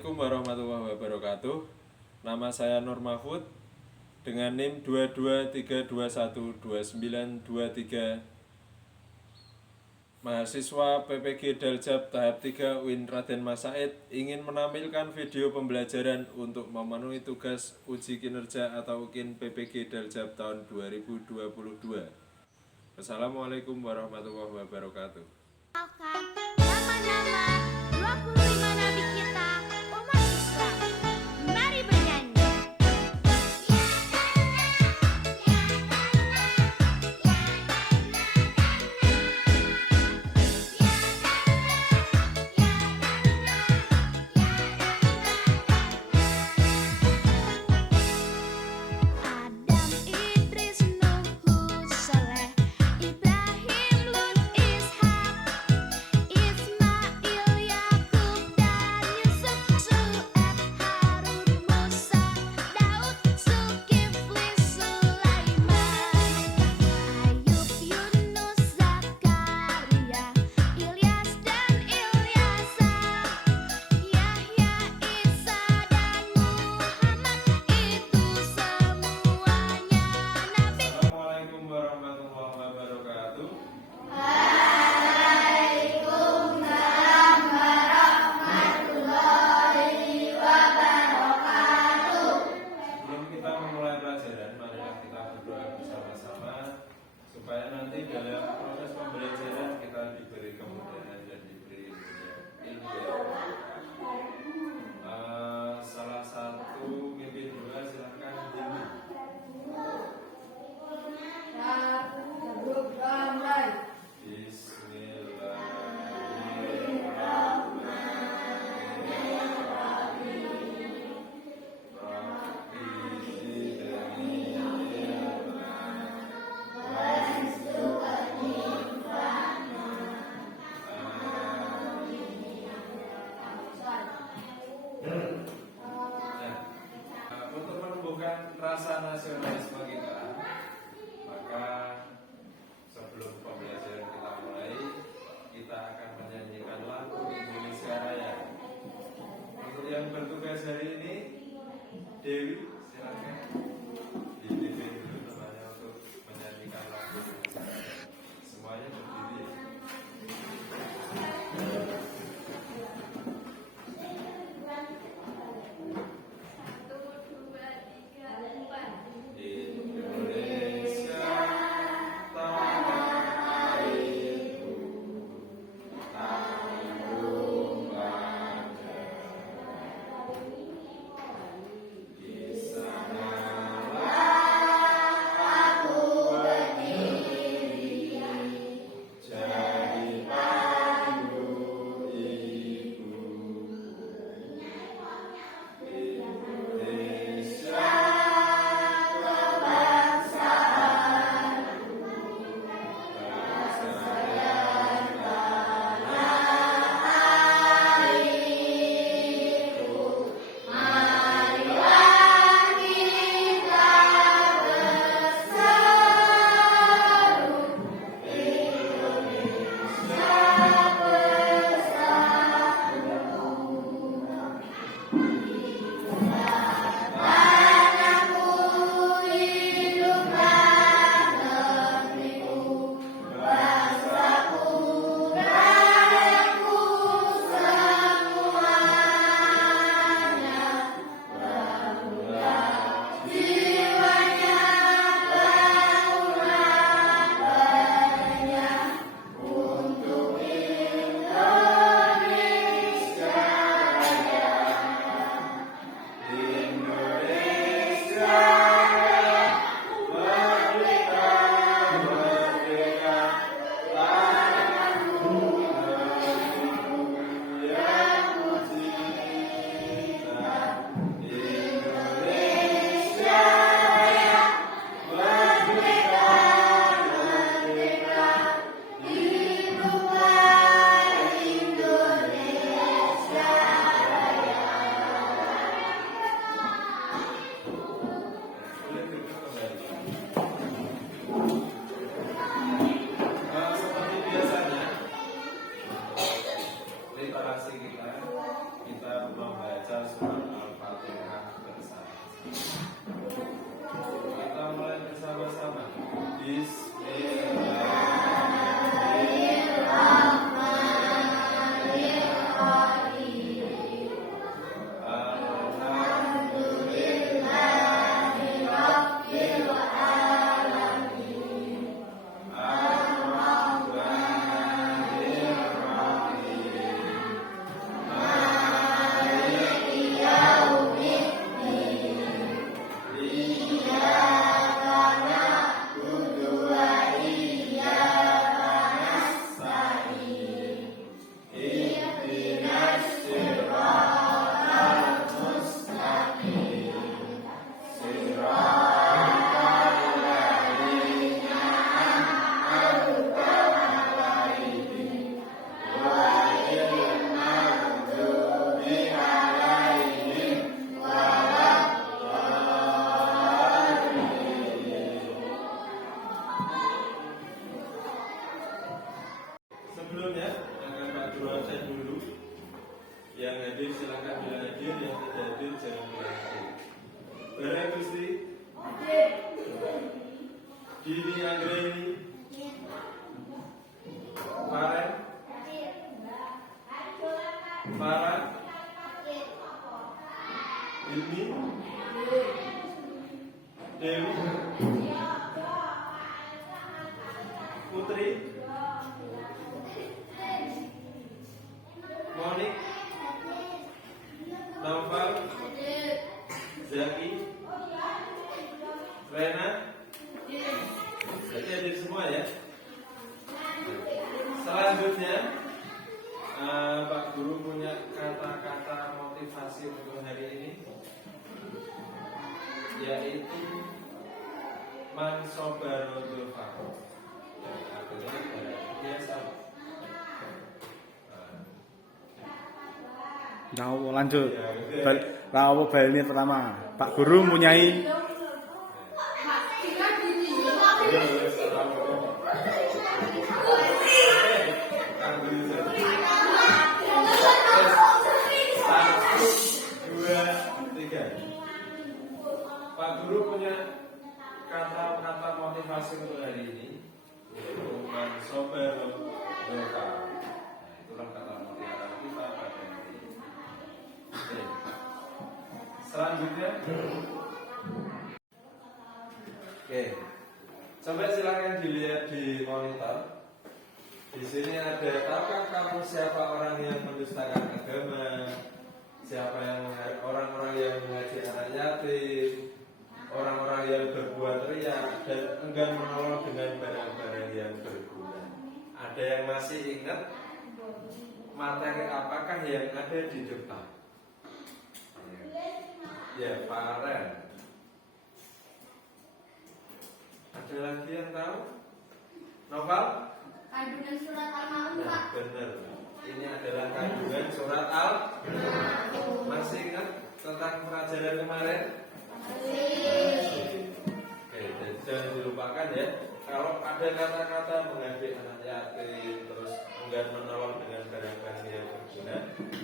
Assalamualaikum warahmatullahi wabarakatuh. Nama saya Nur Mahfud dengan NIM 223212923. Mahasiswa PPG Daljab tahap 3 UIN Raden Mas Said ingin menampilkan video pembelajaran untuk memenuhi tugas uji kinerja atau UKIN PPG Daljab tahun 2022. Wassalamualaikum warahmatullahi wabarakatuh. Nama-nama 25 nabi kita umat Islam. Mari bernyanyi. Adam, Idris, Nuh, Saleh, Ibrahim, Lut, Ishak, Ismail, Yakub, Sebelumnya akan Pak Guru absen dulu. Yang hadir silakan bila hadir, yang tidak hadir jangan bila hadir. Bara Gusti. Dini Anggreni. Farel. Farah. Ilmi. Dewi. Putri. Monik. Naufal. Zaki. Rena. Berarti hadir semua ya. Selanjutnya Pak Guru punya kata-kata motivasi untuk hari ini, yaitu man sobaro dzulfa. Artinya biasa. Nah, lanjut. Rawo Balini pertama. Pak Guru mempunyai Pak Guru punya kata-kata motivasi untuk hari ini, yaitu man sobaro dzulfa. Itulah kata motivasi kita pada hari ini. Oke. Selanjutnya, oke, coba silakan dilihat di monitor. Di sini ada, tahukah kamu siapa orang yang mendustakan agama, siapa yang orang-orang yang mengaji anak yatim, orang-orang yang berbuat riya dan enggan menolong dengan barang-barang yang berguna. Ada yang masih ingat materi apakah yang ada di depan? Ya, Farel. Ada lagi yang tahu? Novel? Kandungan surat Al-Maun, Pak. Nah, benar. Ini adalah kandungan surat Al-Maun. Masih ingat tentang pelajaran kemarin? Oke, jadi jangan dilupakan ya. Kalau ada kata-kata mengajak anak yatim, terus enggan menolong dengan barang-barang yang berguna,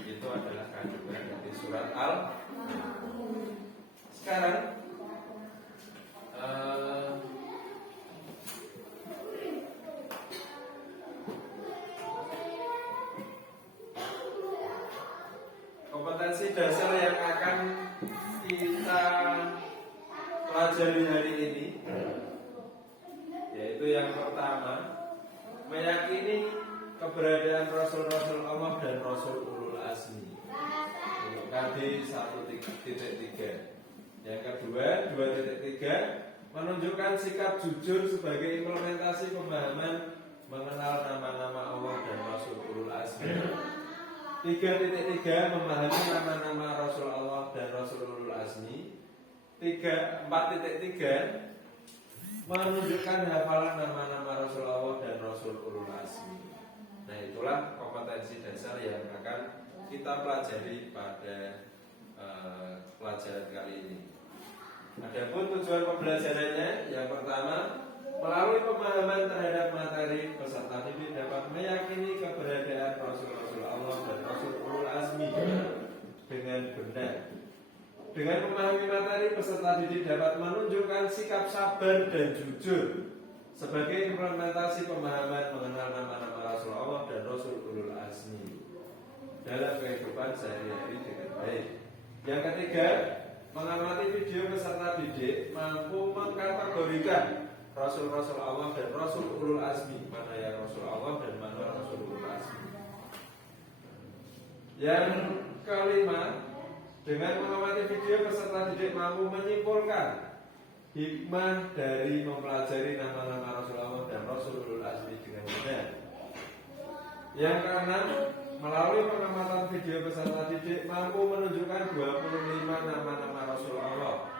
itu adalah kandungan dari surat Al-Maun. Sekarang kompetensi dasar yang akan kita pelajari hari ini, yaitu yang pertama, meyakini keberadaan Rasul-Rasul Allah dan Rasul Ulul Azmi, untuk KD 1.3. Yang kedua, 2.3, menunjukkan sikap jujur sebagai implementasi pemahaman mengenal nama-nama Allah dan Rasul Ulul Azmi. 3.3, memahami nama-nama Rasul Allah dan Rasul Ulul Azmi. 4.3, menunjukkan hafalan nama-nama Rasul Allah dan Rasul Ulul Azmi. Nah, itulah kompetensi dasar yang akan kita pelajari pada pelajaran kali ini. Adapun tujuan pembelajarannya, yang pertama, melalui pemahaman terhadap materi peserta didik dapat meyakini keberadaan Rasul-Rasul Allah dan Rasul Ulul Azmi dengan benar. Dengan memahami materi, peserta didik dapat menunjukkan sikap sabar dan jujur sebagai implementasi pemahaman mengenal nama-nama Rasul Allah dan Rasul Ulul Azmi dalam kehidupan sehari-hari dengan baik. Yang ketiga, mengamati video peserta didik mampu mengkategorikan Rasul-Rasul Allah dan Rasul Ulul Azmi, mana yang Rasul Allah dan mana Rasul Ulul Azmi. Yang kelima, dengan mengamati video peserta didik mampu menyimpulkan hikmah dari mempelajari nama-nama Rasul Allah dan Rasul Ulul Azmi dengan benar. Yang keenam, melalui pengamatan video peserta didik mampu menunjukkan 25 nama-nama Rasul Allah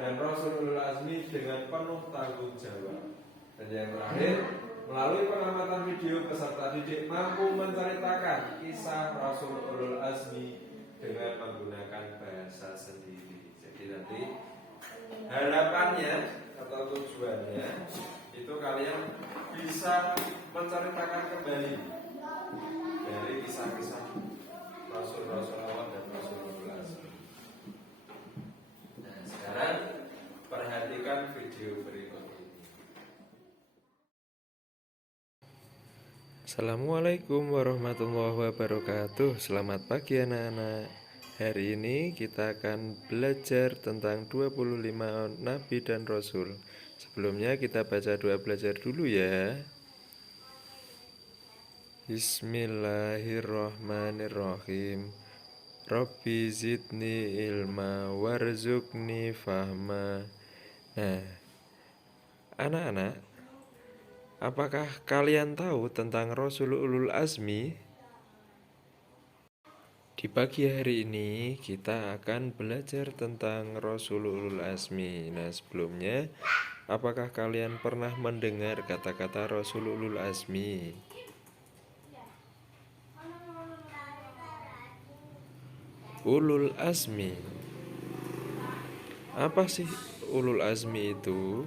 dan Rasul Ulul Azmi dengan penuh tanggung jawab. Dan yang terakhir, melalui pengamatan video peserta didik mampu menceritakan kisah Rasul Ulul Azmi dengan menggunakan bahasa sendiri. Jadi nanti harapannya atau tujuannya itu kalian bisa menceritakan kembali dari kisah-kisah Rasul-Rasul Allah dan Rasul-Rasul Azmi. Nah, sekarang perhatikan video berikut ini. Assalamualaikum warahmatullahi wabarakatuh. Selamat pagi anak-anak. Hari ini kita akan belajar tentang 25 Nabi dan Rasul. Sebelumnya kita baca doa belajar dulu ya. Bismillahirrahmanirrahim. Rabbi zidni ilma warzuqni fahma. Nah, anak-anak, apakah kalian tahu tentang Rasul Ulul Azmi? Di pagi hari ini kita akan belajar tentang Rasul Ulul Azmi. Nah, sebelumnya, apakah kalian pernah mendengar kata-kata Rasul Ulul Azmi? Ulul Azmi. Apa sih Ulul Azmi itu?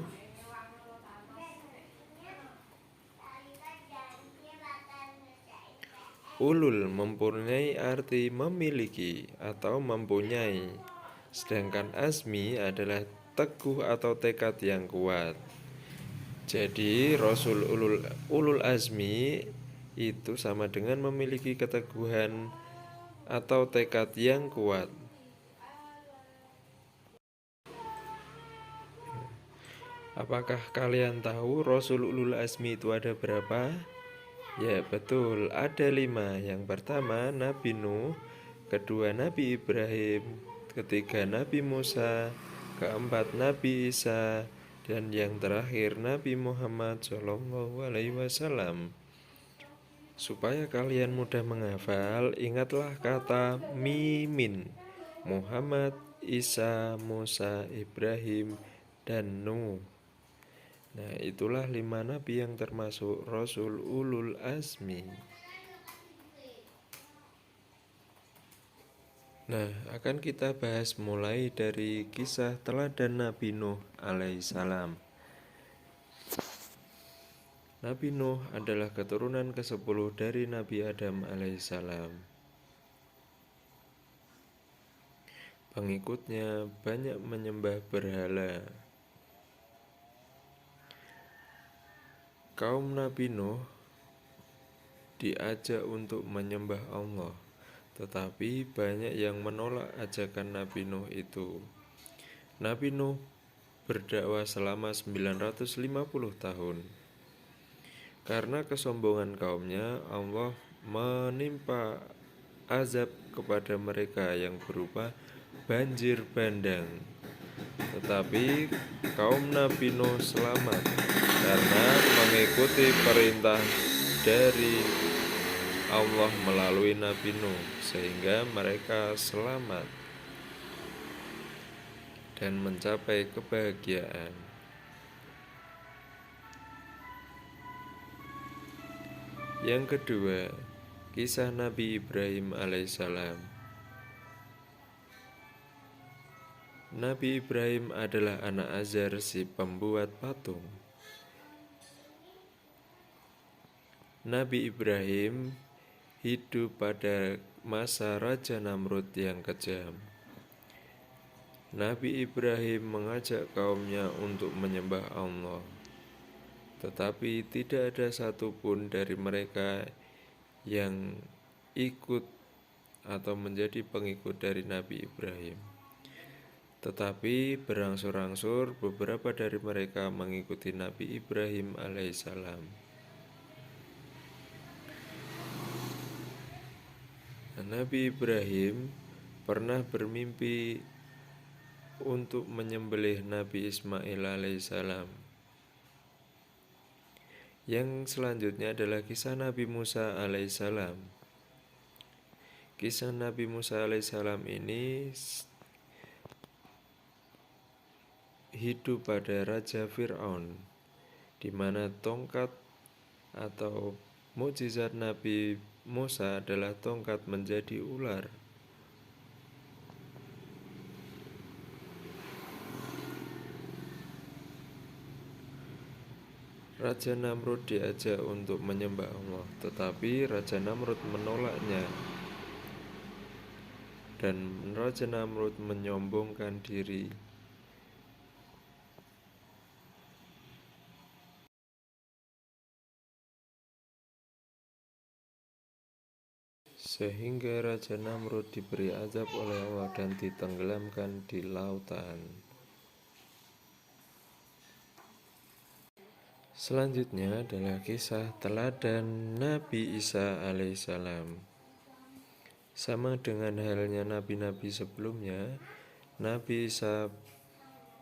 Ulul mempunyai arti memiliki atau mempunyai, sedangkan azmi adalah teguh atau tekad yang kuat. Jadi Rasul Ulul Azmi itu sama dengan memiliki keteguhan atau tekad yang kuat. Apakah kalian tahu Rasul Ulul Azmi itu ada berapa? Ya betul, ada 5. Yang pertama Nabi Nuh, kedua Nabi Ibrahim, ketiga Nabi Musa, keempat Nabi Isa, dan yang terakhir Nabi Muhammad SAW. Supaya kalian mudah menghafal, ingatlah kata mimin: Muhammad, Isa, Musa, Ibrahim, dan Nuh. Nah, itulah 5 nabi yang termasuk Rasul Ulul Azmi. Nah, akan kita bahas mulai dari kisah teladan Nabi Nuh alaihissalam. Nabi Nuh adalah keturunan ke-10 dari Nabi Adam alaihissalam. Pengikutnya banyak menyembah berhala. Kaum Nabi Nuh diajak untuk menyembah Allah, tetapi banyak yang menolak ajakan Nabi Nuh itu. Nabi Nuh berdakwah selama 950 tahun. Karena kesombongan kaumnya, Allah menimpa azab kepada mereka yang berupa banjir bandang. Tetapi kaum Nabi Nuh selamat karena mengikuti perintah dari Allah melalui Nabi Nuh, sehingga mereka selamat dan mencapai kebahagiaan. Yang kedua, kisah Nabi Ibrahim alaihissalam. Nabi Ibrahim adalah anak Azar, si pembuat patung. Nabi Ibrahim hidup pada masa Raja Namrud yang kejam. Nabi Ibrahim mengajak kaumnya untuk menyembah Allah. tetapi tidak ada satupun dari mereka yang ikut atau menjadi pengikut dari Nabi Ibrahim. Tetapi berangsur-angsur beberapa dari mereka mengikuti Nabi Ibrahim alaihissalam. Nabi Ibrahim pernah bermimpi untuk menyembelih Nabi Ismail alaihissalam. Yang selanjutnya adalah kisah Nabi Musa alaihissalam. Kisah Nabi Musa alaihissalam ini hidup pada Raja Fir'aun, di mana tongkat atau mukjizat Nabi Musa adalah tongkat menjadi ular. Raja Namrud diajak untuk menyembah Allah, tetapi Raja Namrud menolaknya. Dan Raja Namrud menyombongkan diri. Sehingga Raja Namrud diberi azab oleh Allah dan ditenggelamkan di lautan. Selanjutnya adalah kisah teladan Nabi Isa alaihissalam. Sama dengan halnya nabi-nabi sebelumnya, Nabi Isa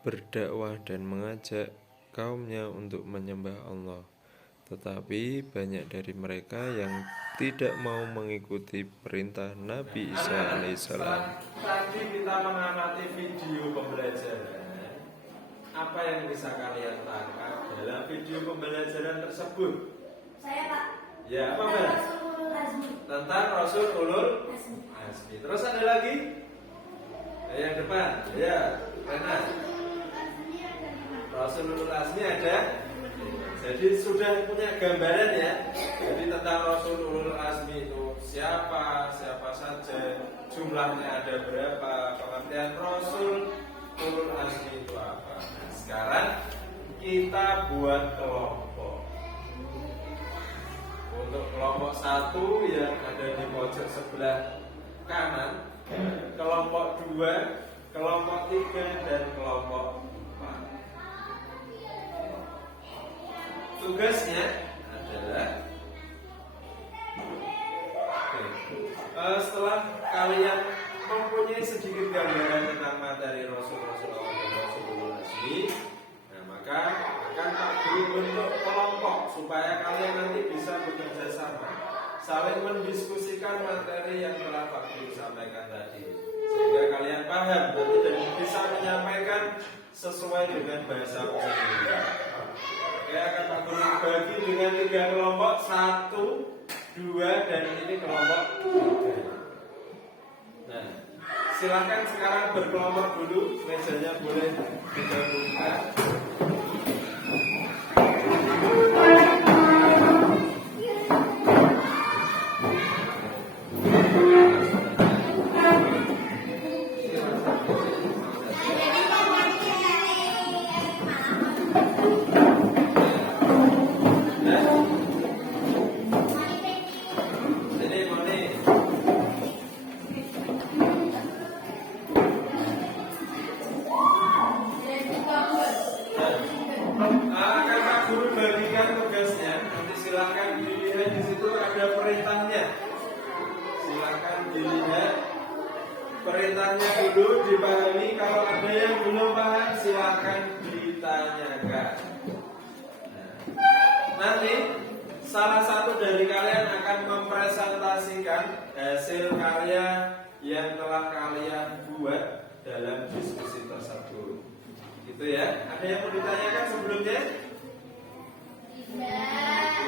berdakwah dan mengajak kaumnya untuk menyembah Allah. Tetapi banyak dari mereka yang tidak mau mengikuti perintah Nabi Isa alaihissalam. Tadi kita mengamati video pembelajaran. Apa yang bisa kalian tangkap dalam video pembelajaran tersebut? Saya Pak. Ya, apa Mbak? Tentang Rasul Ulul Azmi. Terus ada lagi? Yang depan, ya, Rena. Rasul Ulul Azmi ada. Jadi sudah punya gambaran ya. Jadi tentang Rasul Ulul Azmi itu siapa saja, jumlahnya ada berapa, pengertian Rasul Ulul Azmi itu apa. Nah, sekarang kita buat kelompok. Untuk kelompok 1 yang ada di pojok sebelah kanan, kelompok 2, kelompok 3, dan kelompok 4. Tugasnya adalah setelah kalian mempunyai sedikit gambaran tentang materi Rasul-Rasul Allah dan Rasulullah Azmi, nah maka akan Pak Guru bentuk kelompok supaya kalian nanti bisa bekerja sama, saling mendiskusikan materi yang telah Pak Guru sampaikan tadi, sehingga kalian paham nanti dan bisa menyampaikan sesuai dengan bahasa umum. Oke, akan Pak Guru bagi dengan 3 kelompok, 1, 2, dan ini kelompok 3. Nah, silakan sekarang berkelompok dulu, mejanya boleh digabungkan. Perintahnya dulu dipahami, kalau ada yang belum paham silakan ditanyakan. Nanti salah satu dari kalian akan mempresentasikan hasil karya yang telah kalian buat dalam diskusi tersebut. Gitu ya. Ada yang mau ditanyakan sebelumnya?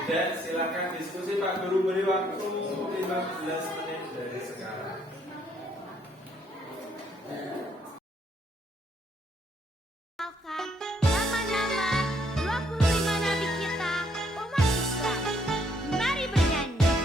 Tidak, silakan diskusi. Pak Guru beri waktu 15 menit dari sekarang. Nama-nama 25 nabi kita umat Islam. Mari bernyanyi.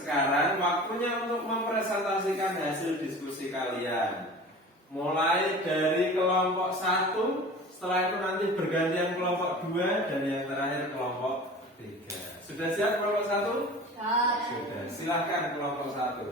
Sekarang waktunya untuk mempresentasikan hasil diskusi kalian. Mulai dari kelompok 1, setelah itu nanti bergantian kelompok 2, dan yang terakhir kelompok 3. Sudah siap kelompok 1? Sudah. Silahkan kelompok 1.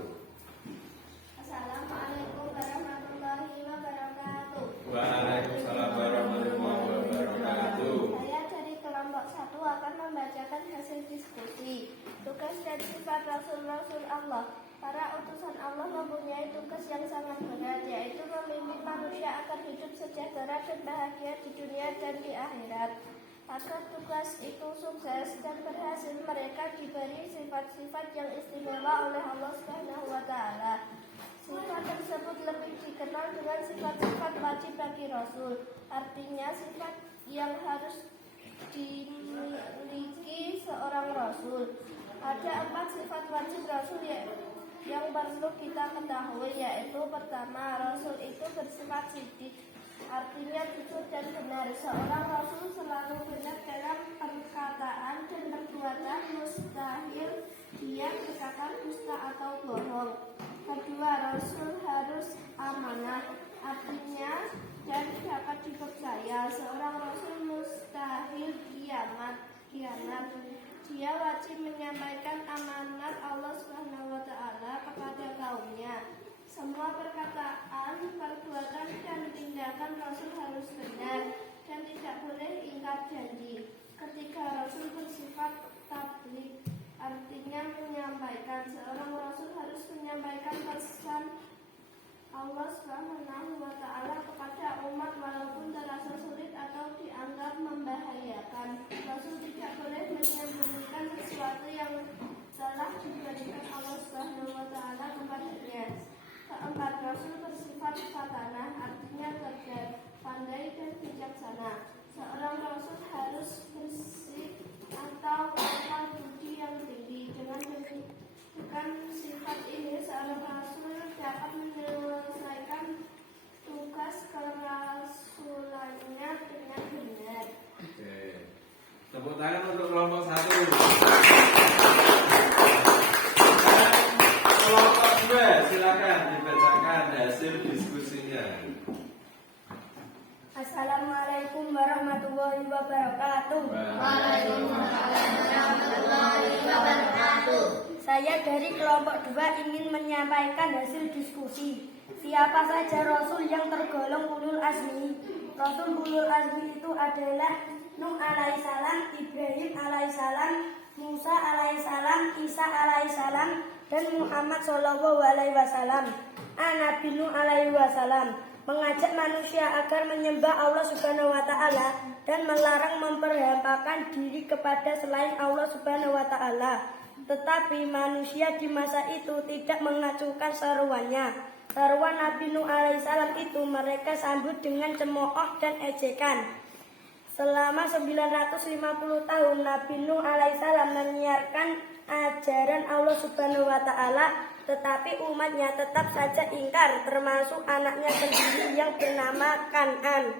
Assalamualaikum warahmatullahi wabarakatuh. Waalaikumsalam warahmatullahi wabarakatuh. Saya dari kelompok 1 akan membacakan hasil diskusi. Tugas dan sifat Rasul-Rasul Allah. Para utusan Allah mempunyai tugas yang sangat berat, yaitu memimpin manusia agar hidup sejahtera dan bahagia di dunia dan di akhirat. Agar tugas itu sukses dan berhasil, mereka diberi sifat-sifat yang istimewa oleh Allah Subhanahu wa Ta'ala. Sifat tersebut lebih dikenal dengan sifat-sifat wajib bagi Rasul. Artinya sifat yang harus dimiliki seorang Rasul. Ada 4 sifat wajib Rasul yang perlu kita ketahui, yaitu pertama, Rasul itu bersifat sidik, artinya jujur dan benar. Seorang Rasul selalu benar dalam perkataan dan perbuatan, mustahil dia katakan dusta atau bohong. Kedua, Rasul harus amanah, artinya dan dapat dipercaya. Seorang Rasul mustahil khianat. Dia wajib menyampaikan amanat Allah Subhanahu wa Ta'ala kepada kaumnya. Semua perkataan, perbuatan, dan tindakan Rasul harus benar dan tidak boleh ingkar janji. Ketiga, Rasul bersifat tabligh, artinya menyampaikan. Seorang Rasul harus menyampaikan pesan Allah Subhanahu wa Ta'ala kepada umat walaupun terasa sulit atau dianggap membahayakan. Rasul tidak boleh menyembunyikan sesuatu yang telah diberikan Allah Subhanahu wa Ta'ala kepadanya. Keempat, Rasul bersifat fatanah, artinya cerdas, pandai dan bijaksana. Seorang Rasul harus bersih atau akal budi yang tinggi. Dengan sifat ini, seorang Rasul dapat menyelesaikan tugas kerasulannya dengan benar. Oke. Tepuk tangan untuk kelompok 1. Kelompok 2, silakan dibacakan hasil diskusinya. Assalamualaikum warahmatullahi wabarakatuh. Waalaikumsalam warahmatullahi wabarakatuh. Saya dari kelompok 2 ingin menyampaikan hasil diskusi. Siapa saja Rasul yang tergolong ulul azmi? Rasul ulul azmi itu adalah Nuh alaihissalam, Ibrahim alaihissalam, Musa alaihissalam, Isa alaihissalam, dan Muhammad sallallahu alaihi wasallam. Nabi Nuh alaihi wasallam mengajak manusia agar menyembah Allah Subhanahu wa Ta'ala dan melarang memperhambakan diri kepada selain Allah Subhanahu wa Ta'ala. Tetapi manusia di masa itu tidak mengacuhkan seruannya. Seruan Nabi Nuh alaihissalam itu mereka sambut dengan cemooh dan ejekan. Selama 950 tahun Nabi Nuh alaihissalam menyiarkan ajaran Allah Subhanahu wa Ta'ala, tetapi umatnya tetap saja ingkar, termasuk anaknya sendiri yang bernama Kan'an.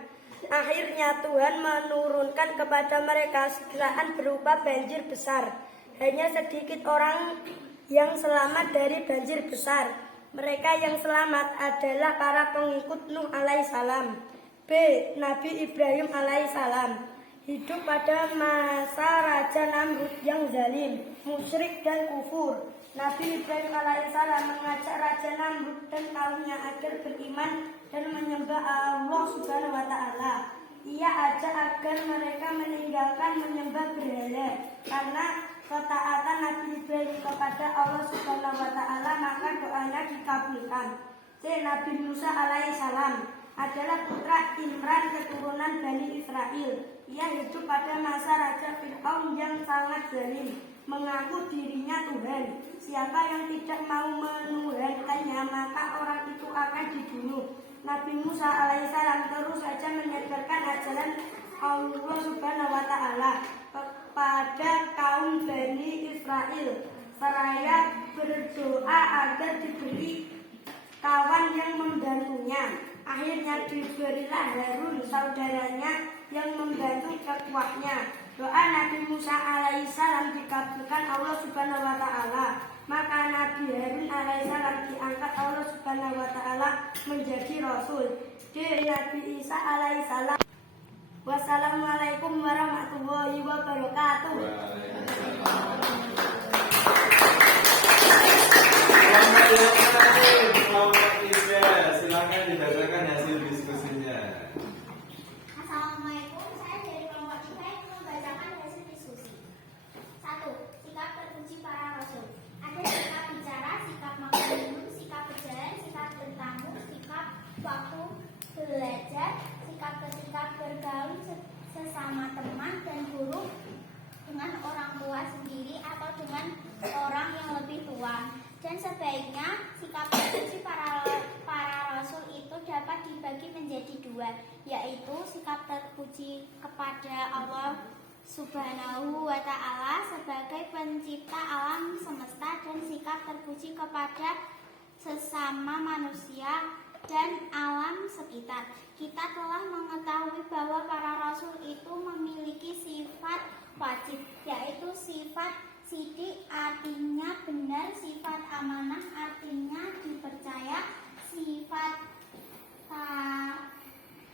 Akhirnya Tuhan menurunkan kepada mereka siksaan berupa banjir besar. Hanya sedikit orang yang selamat dari banjir besar. Mereka yang selamat adalah para pengikut Nuh alaihissalam. B. Nabi Ibrahim alaihissalam hidup pada masa Raja Namrud yang zalim, musyrik dan kufur. Nabi Ibrahim alaihissalam mengajak Raja Namrud dan kaumnya agar beriman dan menyembah Allah Subhanahu wa Ta'ala. Ia ajak agar mereka meninggalkan menyembah berhala. Karena ketaatan Nabi Ibrahim kepada Allah Subhanahu wa Ta'ala, maka doanya dikabulkan. C. Nabi Musa alaihissalam adalah putra Imran keturunan Bani Israel. Ia hidup pada masa Raja Fir'aun yang sangat zalim, mengaku dirinya Tuhan. Siapa yang tidak mau menuhankannya, maka orang itu akan dibunuh. Nabi Musa alaihissalam terus saja menyebarkan ajaran Allah Subhanahu wa Ta'ala kepada kaum Bani Israel, seraya berdoa agar diberi kawan yang membantunya. Akhirnya diberilah Harun saudaranya yang membantu kekuatnya. Doa Nabi Musa alaihissalam dikabulkan Allah Subhanahu wa Ta'ala. Maka Subhanahu wa taala menjadi rasul. D. Nabi Isa alaihissalam. Wassalamualaikum warahmatullahi wabarakatuh. Kelompok 3, silakan dibacakan hasil diskusinya. Assalamualaikum, saya dari kelompok 3 yang membacakan hasil diskusi. 1. Sikap terpuji para rasul. Ada sikap bicara, sikap makan minum, sikap berjalan, sikap bertamu, sikap waktu belajar, sikap ketika bergaul sesama teman dan guru, dengan orang tua sendiri atau dengan orang yang lebih tua. Dan sebaiknya sikap terpuji para rasul itu dapat dibagi menjadi 2, yaitu sikap terpuji kepada Allah Subhanahu wa taala sebagai pencipta alam semesta, dan sikap terpuji kepada sesama manusia dan alam sekitar. Kita telah mengetahui bahwa para rasul itu memiliki sifat wajib, yaitu sifat sidik artinya benar, sifat amanah artinya dipercaya, sifat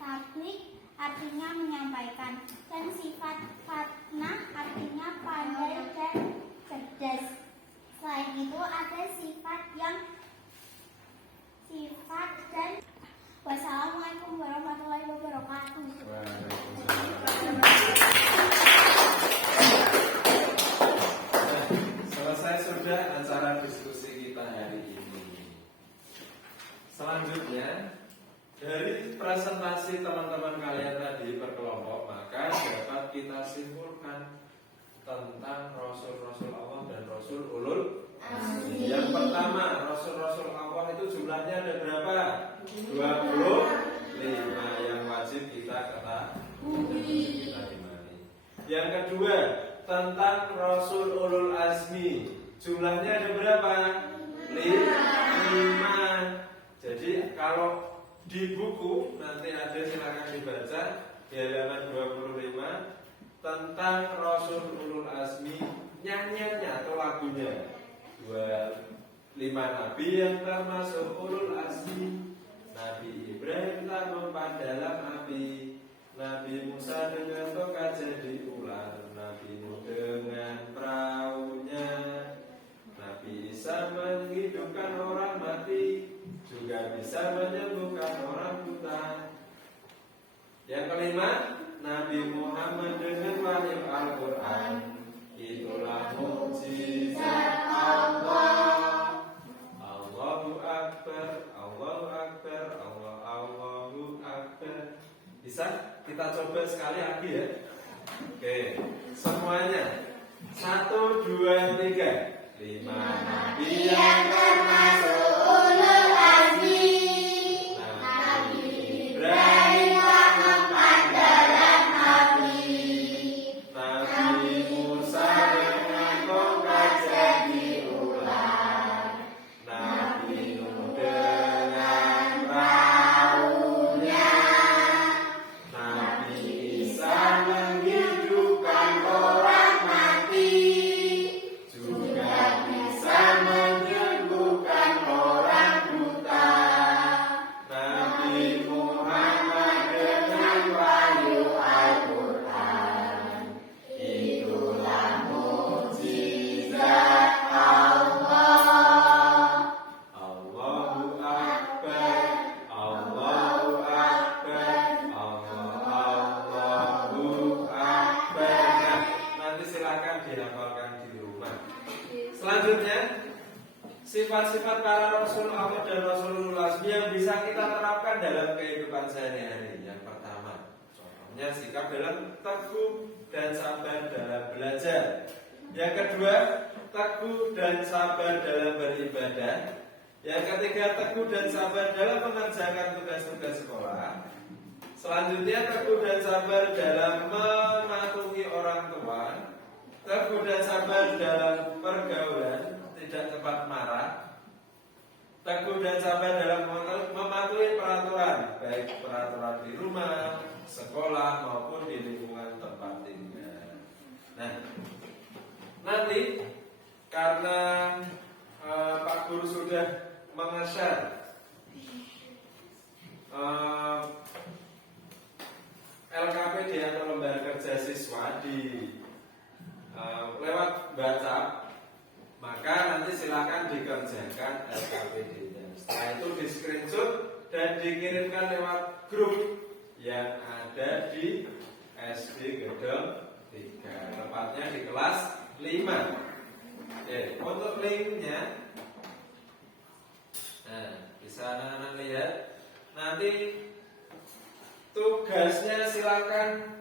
tabligh artinya menyampaikan, dan sifat fatnah artinya pandai dan cerdas. Selain itu ada sifat dan wassalamualaikum warahmatullahi wabarakatuh. Selesai sudah acara diskusi kita hari ini. Selanjutnya, dari presentasi teman-teman kalian tadi berkelompok, maka dapat kita simpulkan tentang Rasul-Rasul Allah dan Rasul Ulul Azmi. Yang pertama, Rasul-Rasul Allah itu jumlahnya ada berapa? 25 yang wajib kita ketahui. Yang kedua, tentang Rasul Ulul Azmi, jumlahnya ada berapa? 5. Jadi kalau di buku nanti ada, silakan dibaca di halaman 25 tentang Rasul Ulul Azmi, nyanyiannya atau lagunya. 5 nabi yang termasuk Ulul Azmi. Nabi Ibrahim tak mempan dalam api, Nabi Musa dengan tongkat jadi ular, Nabi Nuh dengan perahunya, Nabi Isa menghidupkan orang mati, juga bisa menyembuhkan orang buta. Yang kelima, Nabi Muhammad dengan wahyu Al-Quran. Itulah mukjizat Allah. Allahu Akbar, Allahu Akbar, Allahu Akbar. Bisa kita coba sekali lagi ya. Oke, semuanya 1, 2, 3. 5 nabi yang termasuk Ulul Azmi. Nabi Ibrahim tak mempan dalam api, Nabi Musa dengan tongkat jadi ular, Nabi Nuh dengan perahunya, Nabi Isa menghidupkan orang mati, juga bisa menyembuhkan orang buta. Nabi Muhammad dengan wahyu Al-Quran. Itulah mukjizat Allah. Allahu Akbar, Allahu Akbar, Allahu Akbar. Nah, nanti silakan dihafalkan di rumah. Selanjutnya, sifat-sifat para Rasul Allah dan Rasulul Azmi yang bisa kita terapkan dalam kehidupan sehari-hari. Yang pertama, contohnya sikap dalam teguh dan sabar dalam belajar. Yang kedua, teguh dan sabar dalam beribadah. Yang ketiga, teguh dan sabar dalam mengerjakan tugas-tugas sekolah. Selanjutnya, teguh dan sabar dalam mematuhi orang tua. Teguh dan sabar dalam pergaulan, tidak cepat marah. Teguh dan sabar dalam mematuhi peraturan, baik peraturan di rumah, sekolah maupun di lingkungan tempat tinggal. Nah, nanti karena Pak Guru sudah mengeser LKPD atau lembar kerja siswa di lewat WhatsApp, maka nanti silakan dikerjakan LKPD-nya. Setelah itu di screenshot dan dikirimkan lewat grup yang ada di SD Gedong 3, tepatnya di kelas 5. Oke, untuk linknya, nah bisa anak-anak lihat. Nanti tugasnya silakan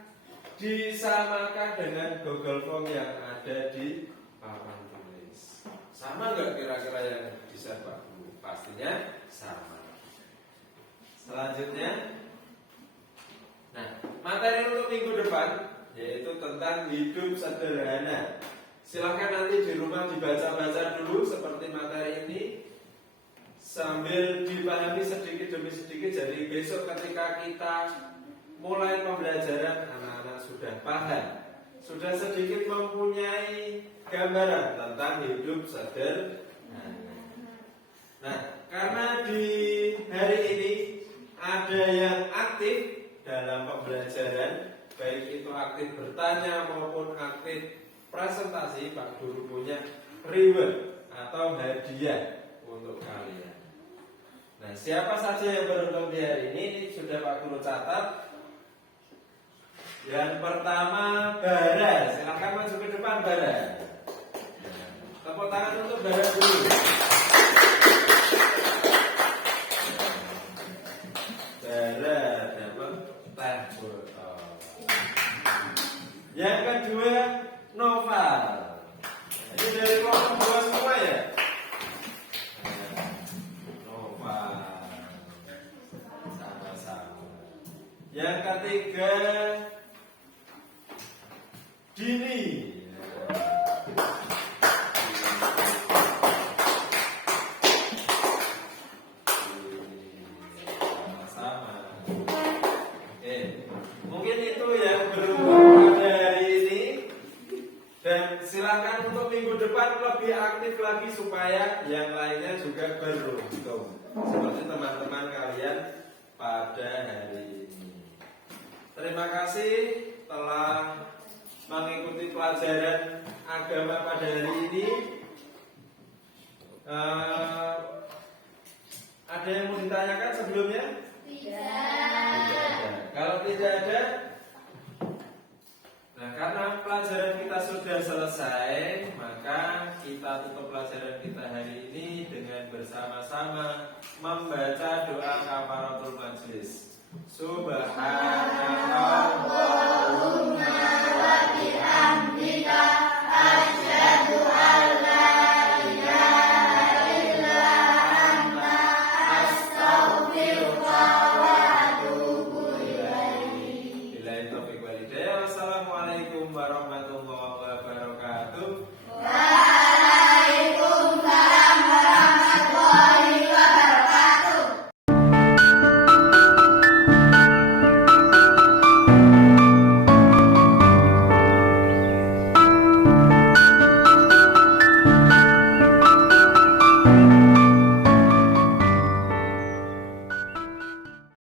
disamakan dengan Google Form yang ada di papan tulis. Sama nggak kira-kira yang bisa Pak Guru? Pastinya sama. Selanjutnya, nah materi untuk minggu depan yaitu tentang hidup sederhana. Silakan nanti di rumah dibaca-baca dulu seperti materi ini sambil dipahami sedikit demi sedikit. Jadi besok ketika kita mulai pembelajaran, anak-anak sudah paham, sudah sedikit mempunyai gambaran tentang hidup sederhana. Nah, karena di hari ini ada yang aktif dalam pembelajaran, baik itu aktif bertanya maupun aktif presentasi, Pak Guru punya reward atau hadiah untuk kalian. Nah, siapa saja yang beruntung di hari ini sudah Pak Guru catat. Yang pertama Bara, silakan maju ke depan Bara. Tepuk tangan untuk Bara dulu. Bara dapat teh botol. Yang kedua Noval. Ini dari kelompok 2 semua ya? Noval. Sama-sama. Yang ketiga Dini. Sama-sama. Oke, mungkin itu yang beruntung pada hari ini. Dan silakan untuk minggu depan lebih aktif lagi supaya yang lainnya juga beruntung seperti teman-teman kalian pada hari ini. Terima kasih telah mengikuti pelajaran agama pada hari ini. Ada yang mau ditanyakan sebelumnya? Tidak. Kalau tidak ada, nah karena pelajaran kita sudah selesai, maka kita tutup pelajaran kita hari ini dengan bersama-sama membaca doa kafaratul majlis. Subhanallah.